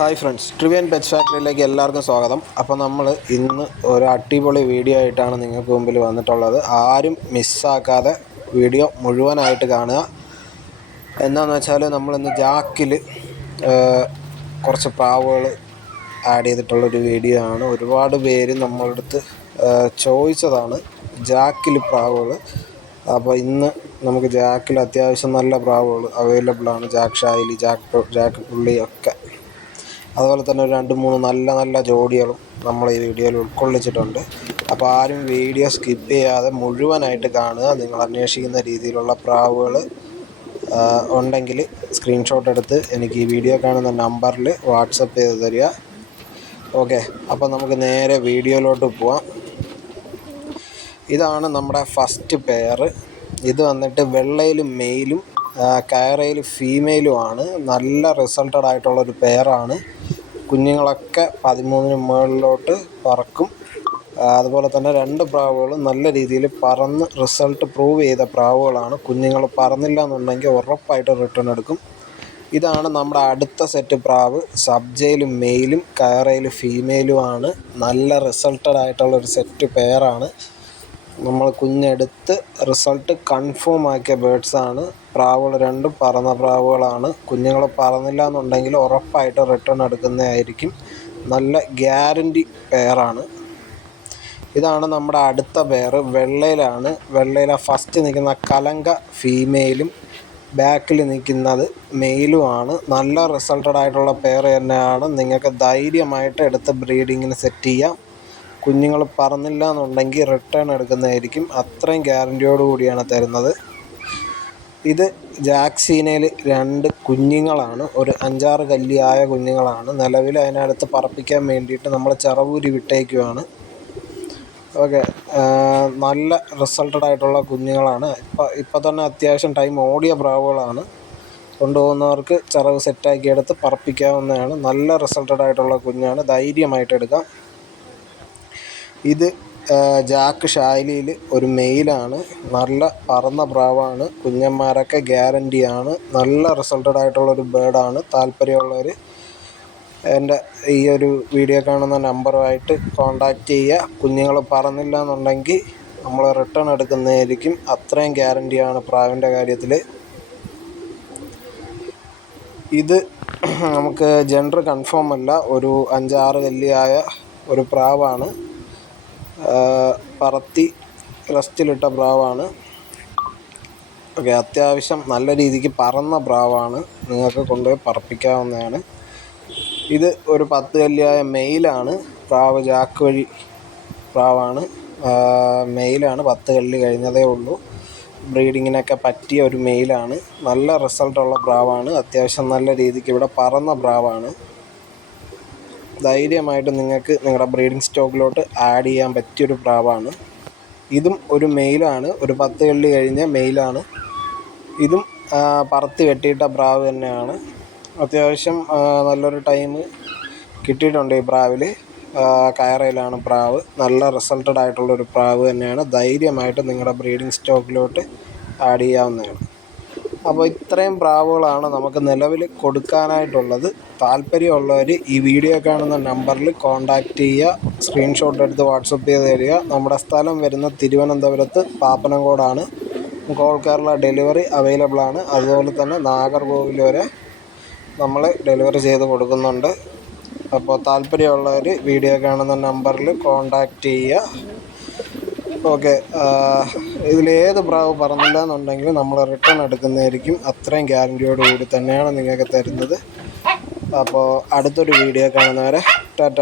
Hi friends ട്രിവിയൻ pet ഫാക്ടറിയിലേക്ക് എല്ലാവർക്കും സ്വാഗതം. അപ്പോൾ നമ്മൾ ഇന്ന് ഒരു അടിപൊളി വീഡിയോ ആയിട്ടാണ് നിങ്ങൾക്ക് മുമ്പിൽ വന്നിട്ടുള്ളത്. ആരും മിസ്സാക്കാതെ വീഡിയോ മുഴുവനായിട്ട് കാണുക. എന്താണെന്ന് വെച്ചാൽ നമ്മളിന്ന് ജാക്കിൽ കുറച്ച് പ്രാവുകൾ ആഡ് ചെയ്തിട്ടുള്ളൊരു വീഡിയോ ആണ്. ഒരുപാട് പേര് നമ്മളുടെ അടുത്ത് ചോദിച്ചതാണ് ജാക്കിൽ പ്രാവുകൾ. അപ്പോൾ ഇന്ന് നമുക്ക് ജാക്കിൽ അത്യാവശ്യം നല്ല പ്രാവുകൾ അവൈലബിളാണ് ജാക്ക് ഷായിലി ജാക്ക് ജാക്ക് പുള്ളി ഒക്കെ. അതുപോലെ തന്നെ ഒരു രണ്ട് മൂന്ന് നല്ല നല്ല ജോഡികളും നമ്മൾ ഈ വീഡിയോയിൽ ഉൾക്കൊള്ളിച്ചിട്ടുണ്ട്. അപ്പോൾ ആരും വീഡിയോ സ്കിപ്പ് ചെയ്യാതെ മുഴുവനായിട്ട് കാണുക. നിങ്ങൾ അന്വേഷിക്കുന്ന രീതിയിലുള്ള പ്രാവുകൾ ഉണ്ടെങ്കിൽ സ്ക്രീൻഷോട്ട് എടുത്ത് എനിക്ക് ഈ വീഡിയോ കാണുന്ന നമ്പറിൽ വാട്സപ്പ് ചെയ്ത് തരിക. ഓക്കെ അപ്പോൾ നമുക്ക് നേരെ വീഡിയോയിലോട്ട് പോവാം. ഇതാണ് നമ്മുടെ ഫസ്റ്റ് പെയർ ഇത് വന്നിട്ട് വെള്ളയിലും മെയിലും കയറയിൽ ഫീമെയിലുമാണ് നല്ല റിസൾട്ടഡ് ആയിട്ടുള്ളൊരു പെയറാണ് കുഞ്ഞുങ്ങളൊക്കെ പതിമൂന്നിന് മുകളിലോട്ട് പറക്കും. അതുപോലെ തന്നെ രണ്ട് പ്രാവുകളും നല്ല രീതിയിൽ പറന്ന് റിസൾട്ട് പ്രൂവ് ചെയ്ത പ്രാവുകളാണ്. കുഞ്ഞുങ്ങൾ പറന്നില്ല എന്നുണ്ടെങ്കിൽ ഉറപ്പായിട്ട് റിട്ടേൺ എടുക്കും. ഇതാണ് നമ്മുടെ അടുത്ത സെറ്റ് പ്രാവ്. സബ്ജയിലും മെയിലും കയറയിൽ ഫീമെയിലുമാണ് നല്ല റിസൾട്ടഡ് ആയിട്ടുള്ള ഒരു സെറ്റ് പെയറാണ് നമ്മൾ കുഞ്ഞെടുത്ത് റിസൾട്ട് കൺഫേം ആക്കിയ ബേഡ്സാണ് പ്രാവുകൾ രണ്ടും പറന്ന പ്രാവുകളാണ്. കുഞ്ഞുങ്ങൾ പറന്നില്ല എന്നുണ്ടെങ്കിൽ ഉറപ്പായിട്ട് റിട്ടേൺ എടുക്കുന്നതായിരിക്കും. നല്ല ഗ്യാരന്റി പെയറാണ് ഇതാണ് നമ്മുടെ അടുത്ത പെയർ വെള്ളയിലാണ്. വെള്ളയിലെ ഫസ്റ്റ് നിൽക്കുന്ന കലങ്ക ഫീമെയിലും ബാക്കിൽ നിൽക്കുന്നത് മെയിലുമാണ് നല്ല റിസൾട്ടഡ് ആയിട്ടുള്ള പെയർ തന്നെയാണ്. നിങ്ങൾക്ക് ധൈര്യമായിട്ട് എടുത്ത് ബ്രീഡിങ്ങിന് സെറ്റ് ചെയ്യാം. കുഞ്ഞുങ്ങൾ പറന്നില്ല എന്നുണ്ടെങ്കിൽ റിട്ടേൺ എടുക്കുന്നതായിരിക്കും. അത്രയും ഗ്യാരന്റിയോട് കൂടിയാണ് തരുന്നത്. ഇത് ജാക്സീനയിൽ രണ്ട് കുഞ്ഞുങ്ങളാണ്. ഒരു അഞ്ചാറ് കല്ലിയായ കുഞ്ഞുങ്ങളാണ്. നിലവിൽ അതിനടുത്ത് പറപ്പിക്കാൻ വേണ്ടിയിട്ട് നമ്മൾ ചിറവൂരി വിട്ടേക്കുവാണ്. ഓക്കെ നല്ല റിസൾട്ടഡ് ആയിട്ടുള്ള കുഞ്ഞുങ്ങളാണ്. ഇപ്പം ഇപ്പം തന്നെ അത്യാവശ്യം ടൈം ഓടിയ പ്രാവുകളാണ്. കൊണ്ടുപോകുന്നവർക്ക് ചിറവ് സെറ്റാക്കി എടുത്ത് പറപ്പിക്കാവുന്നതാണ്. നല്ല റിസൾട്ടഡ് ആയിട്ടുള്ള കുഞ്ഞാണ്. ധൈര്യമായിട്ട് എടുക്കാം. ഇത് ജാക്ക് ഷായ്ലിയിൽ ഒരു മെയിലാണ്. നല്ല പറന്ന പ്രാവാണ്. കുഞ്ഞന്മാരൊക്കെ ഗ്യാരന്റിയാണ് നല്ല റിസൾട്ടഡ് ആയിട്ടുള്ള ഒരു ബേഡാണ് താല്പര്യമുള്ളവർ എന്റെ ഈ ഒരു വീഡിയോ കാണുന്ന നമ്പറുമായിട്ട് കോണ്ടാക്റ്റ് ചെയ്യുക. കുഞ്ഞുങ്ങൾ പറന്നില്ല എന്നുണ്ടെങ്കിൽ നമ്മൾ റിട്ടേൺ എടുക്കുന്നതായിരിക്കും. അത്രയും ഗ്യാരന്റിയാണ് പ്രാവിന്റെ കാര്യത്തിൽ ഇത് നമുക്ക് ജെൻഡർ കൺഫേം അല്ല. ഒരു അഞ്ചാറ് കല്ലിയായ ഒരു പ്രാവാണ്. പറത്തി റെസ്റ്റിലിട്ട പ്രാവാണ് ഓക്കെ അത്യാവശ്യം നല്ല രീതിക്ക് പറന്ന പ്രാവാണ് നിങ്ങൾക്ക് കൊണ്ടുപോയി പറപ്പിക്കാവുന്നതാണ്. ഇത് ഒരു പത്ത് കല്ലിയായ മെയിലാണ്. പ്രാവ് ജാക്ക് വഴി പ്രാവാണ് മെയിലാണ് പത്ത് കല്ലി കഴിഞ്ഞതേ ഉള്ളൂ. ബ്രീഡിങ്ങിനൊക്കെ പറ്റിയ ഒരു മെയിലാണ്. നല്ല റിസൾട്ടുള്ള പ്രാവാണ് അത്യാവശ്യം നല്ല രീതിക്ക് ഇവിടെ പറന്ന പ്രാവാണ് ധൈര്യമായിട്ട് നിങ്ങൾക്ക് നിങ്ങളുടെ ബ്രീഡിംഗ് സ്റ്റോക്കിലോട്ട് ആഡ് ചെയ്യാൻ പറ്റിയൊരു പ്രാവാണ്. ഇതും ഒരു മെയിലാണ്. ഒരു പത്ത് കള്ളി കഴിഞ്ഞ മെയിലാണ്. ഇതും പറത്തി വെട്ടിയിട്ട പ്രാവ് തന്നെയാണ്. അത്യാവശ്യം നല്ലൊരു ടൈം കിട്ടിയിട്ടുണ്ട് ഈ പ്രാവിൽ കയറയിലാണ് പ്രാവ്. നല്ല റിസൾട്ടഡ് ആയിട്ടുള്ളൊരു പ്രാവ് തന്നെയാണ്. ധൈര്യമായിട്ട് നിങ്ങളുടെ ബ്രീഡിംഗ് സ്റ്റോക്കിലോട്ട് ആഡ് ചെയ്യാവുന്നതാണ്. അപ്പോൾ ഇത്രയും പ്രാവുകളാണ് നമുക്ക് നിലവിൽ കൊടുക്കാനായിട്ടുള്ളത്. താല്പര്യമുള്ളവർ ഈ വീഡിയോ കാണുന്ന നമ്പറിൽ കോൺടാക്റ്റ് ചെയ്യുക. സ്ക്രീൻഷോട്ട് എടുത്ത് വാട്സപ്പ് ചെയ്ത് തരിക. നമ്മുടെ സ്ഥലം വരുന്ന തിരുവനന്തപുരത്ത് പാപ്പനംകോടാണ്. കോൾ കേരള ഡെലിവറി അവൈലബിൾ ആണ്. അതുപോലെ തന്നെ നാഗർകോവിൽ വരെ നമ്മൾ ഡെലിവറി ചെയ്ത് കൊടുക്കുന്നുണ്ട്. അപ്പോൾ താല്പര്യമുള്ളവർ വീഡിയോ കാണുന്ന നമ്പറിൽ കോൺടാക്റ്റ് ചെയ്യുക. ഓക്കെ ഇതിലേത് പ്രാവ് പറഞ്ഞില്ല എന്നുണ്ടെങ്കിൽ നമ്മൾ റിട്ടേൺ എടുക്കുന്നതായിരിക്കും. അത്രയും ഗ്യാരന്റിയോട് കൂടി തന്നെയാണ് നിങ്ങൾക്ക് തരുന്നത്. അപ്പോൾ അടുത്തൊരു വീഡിയോ കാണുന്നവരെ ടാറ്റ.